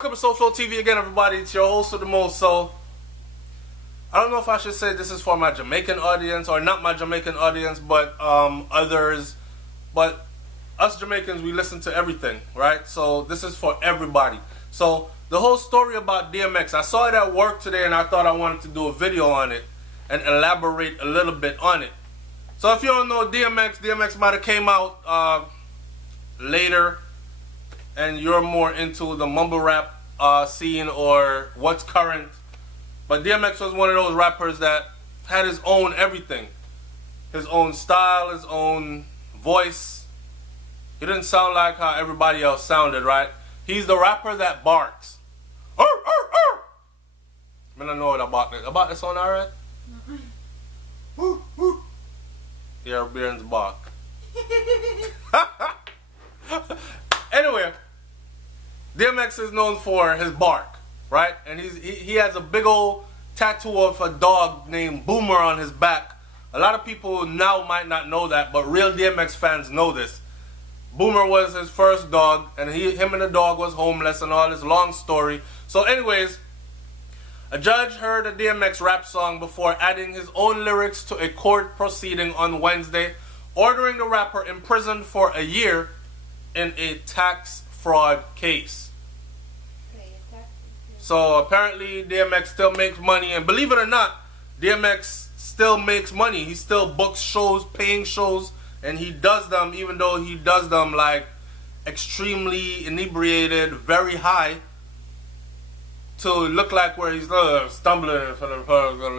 Welcome to SoFlo TV again, everybody. It's your host of the most. So, I don't know if I should say this is for my Jamaican audience or not my Jamaican audience, but others. But us Jamaicans, we listen to everything, right? So this is for everybody. So the whole story about DMX, I saw it at work today, and I thought I wanted to do a video on it and elaborate a little bit on it. So if you don't know DMX might have came out later, and you're more into the mumble rap scene or what's current. But DMX was one of those rappers that had his own everything. His own style, his own voice. He didn't sound like how everybody else sounded, right? He's the rapper that barks. Arr, arr, arr. I don't know what about this. About this one, alright? Woo, woo. Yeah, Bearns bark. Anyway, DMX is known for his bark, right? And he has a big old tattoo of a dog named Boomer on his back. A lot of people now might not know that, but real DMX fans know this. Boomer was his first dog, and him and the dog was homeless and all this long story. So anyways, a judge heard a DMX rap song before adding his own lyrics to a court proceeding on Wednesday, ordering the rapper imprisoned for a year in a tax fraud case. So apparently DMX still makes money, and believe it or not, DMX still makes money. He still books shows, paying shows, and he does them even though he does them like extremely inebriated, very high, to look like where he's stumbling.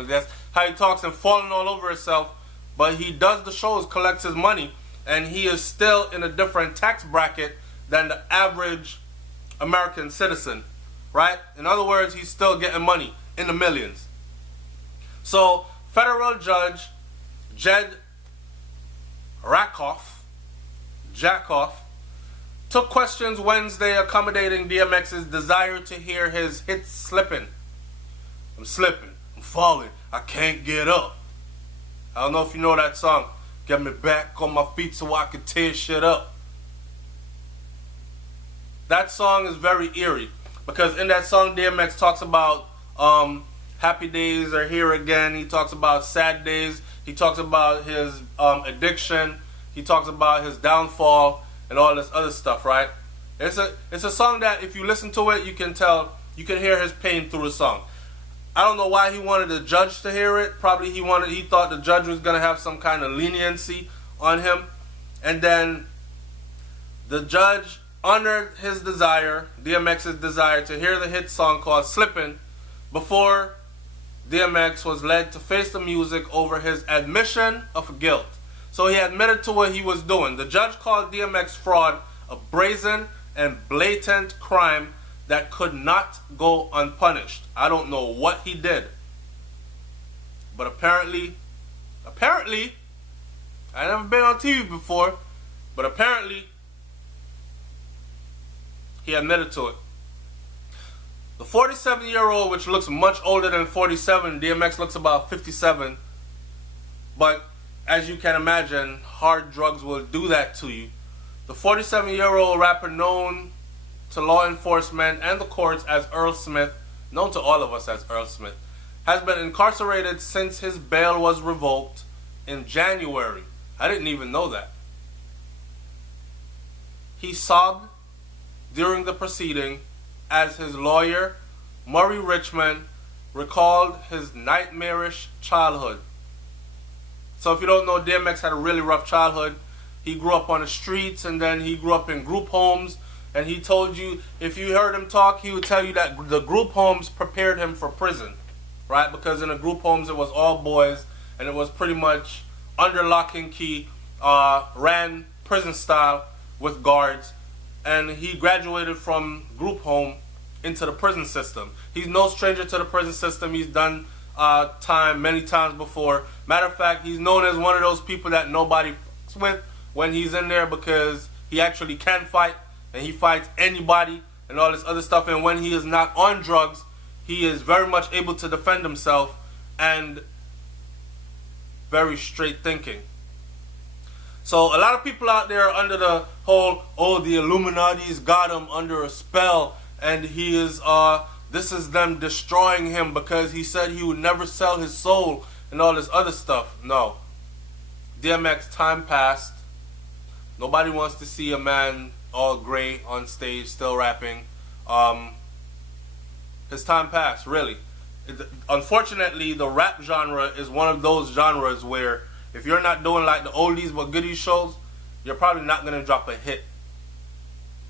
That's how he talks and falling all over himself. But he does the shows, collects his money, and he is still in a different tax bracket than the average American citizen, right? In other words, he's still getting money in the millions. So, federal judge Jed Rakoff took questions Wednesday accommodating DMX's desire to hear his hits slipping. I'm slipping, I'm falling, I can't get up. I don't know if you know that song. Get me back on my feet so I can tear shit up. That song is very eerie because in that song DMX talks about happy days are here again. He talks about sad days. He talks about his addiction. He talks about his downfall and all this other stuff, right? It's a song that if you listen to it, you can hear his pain through the song. I don't know why he wanted the judge to hear it. Probably he thought the judge was gonna have some kind of leniency on him, and then the judge honored his desire, DMX's desire, to hear the hit song called "Slippin'" before DMX was led to face the music over his admission of guilt. So he admitted to what he was doing. The judge called DMX fraud a brazen and blatant crime that could not go unpunished. I don't know what he did, but apparently, I never been on TV before, but apparently, he admitted to it. The 47-year-old, which looks much older than 47, DMX looks about 57, but as you can imagine, hard drugs will do that to you. The 47-year-old rapper, known to law enforcement and the courts as Earl Smith, known to all of us as Earl Smith, has been incarcerated since his bail was revoked in January. I didn't even know that. He sobbed during the proceeding as his lawyer, Murray Richmond, recalled his nightmarish childhood. So if you don't know, DMX had a really rough childhood. He grew up on the streets, and then he grew up in group homes. And he told you, if you heard him talk, he would tell you that the group homes prepared him for prison, right? Because in the group homes, it was all boys, and it was pretty much under lock and key, ran prison style with guards. And he graduated from group home into the prison system. He's no stranger to the prison system. He's done time many times before. Matter of fact, he's known as one of those people that nobody fucks with when he's in there because he actually can fight. And he fights anybody and all this other stuff. And when he is not on drugs, he is very much able to defend himself and very straight thinking. So a lot of people out there are under the whole, oh, the Illuminati's got him under a spell and he is this is them destroying him because he said he would never sell his soul and all this other stuff. No. DMX, time passed. Nobody wants to see a man all gray on stage still rapping. His time passed, really. Unfortunately, the rap genre is one of those genres where if you're not doing like the oldies but goodies shows, you're probably not going to drop a hit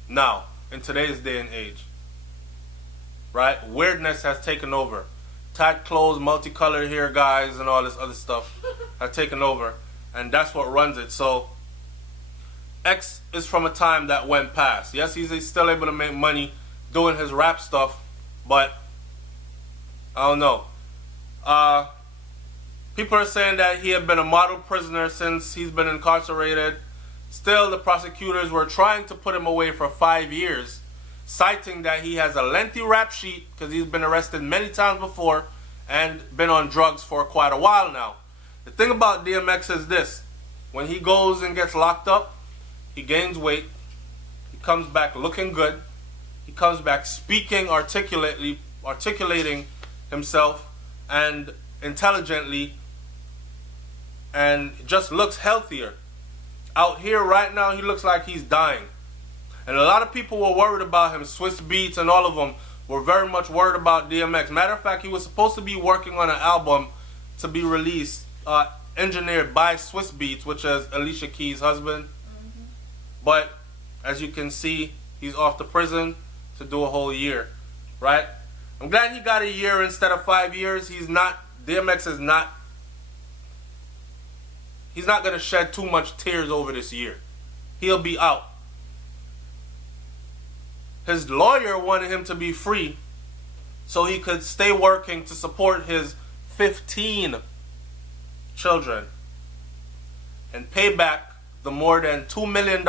now, in today's day and age. Right? Weirdness has taken over. Tight clothes, multicolored hair guys, and all this other stuff have taken over. And that's what runs it. So, X is from a time that went past. Yes, he's still able to make money doing his rap stuff, but I don't know. People are saying that he had been a model prisoner since he's been incarcerated. Still, the prosecutors were trying to put him away for 5 years, citing that he has a lengthy rap sheet because he's been arrested many times before and been on drugs for quite a while now. The thing about DMX is this: when he goes and gets locked up, he gains weight, he comes back looking good, he comes back speaking articulating himself and intelligently, and just looks healthier. Out here right now, he looks like he's dying. And a lot of people were worried about him. Swiss Beats and all of them were very much worried about DMX. Matter of fact, he was supposed to be working on an album to be released, engineered by Swiss Beats, which is Alicia Keys' husband. Mm-hmm. But as you can see, he's off to prison to do a whole year, right? I'm glad he got a year instead of 5 years. DMX is not, he's not going to shed too much tears over this year. He'll be out. His lawyer wanted him to be free so he could stay working to support his 15 children and pay back the more than $2 million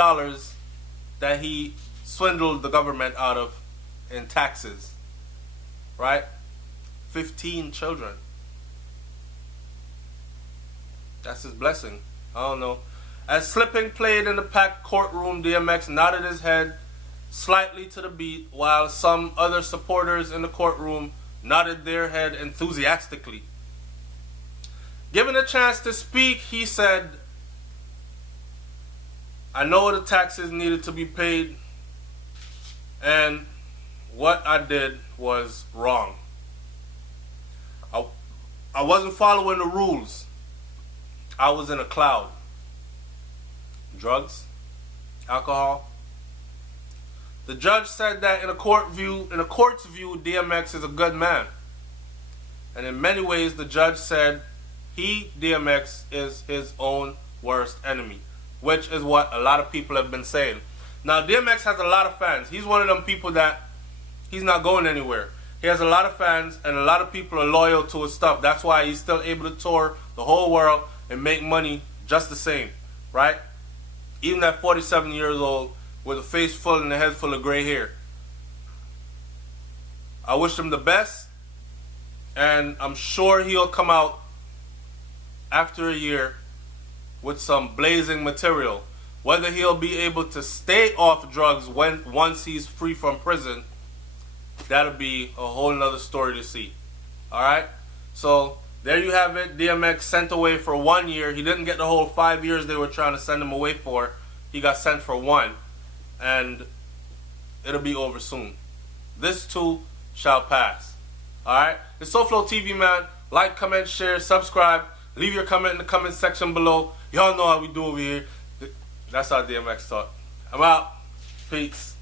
that he swindled the government out of in taxes. Right? 15 children. That's his blessing. I don't know. As Slipping played in the packed courtroom, DMX nodded his head slightly to the beat, while some other supporters in the courtroom nodded their head enthusiastically. Given a chance to speak, he said, "I know the taxes needed to be paid, and what I did was wrong. I wasn't following the rules. I was in a cloud. Drugs, alcohol." The judge said that in a court's view, DMX is a good man. And in many ways, the judge said DMX, is his own worst enemy, which is what a lot of people have been saying. Now, DMX has a lot of fans. He's one of them people that he's not going anywhere. He has a lot of fans, and a lot of people are loyal to his stuff. That's why he's still able to tour the whole world and make money just the same, right? Even at 47 years old, with a face full and a head full of gray hair. I wish him the best, and I'm sure he'll come out after a year with some blazing material. Whether he'll be able to stay off drugs once he's free from prison, that'll be a whole nother story to see. Alright? So, there you have it. DMX sent away for 1 year. He didn't get the whole 5 years they were trying to send him away for. He got sent for 1. And it'll be over soon. This too shall pass. Alright? It's SoFlo TV, man. Like, comment, share, subscribe. Leave your comment in the comment section below. Y'all know how we do over here. That's our DMX talk. I'm out. Peace.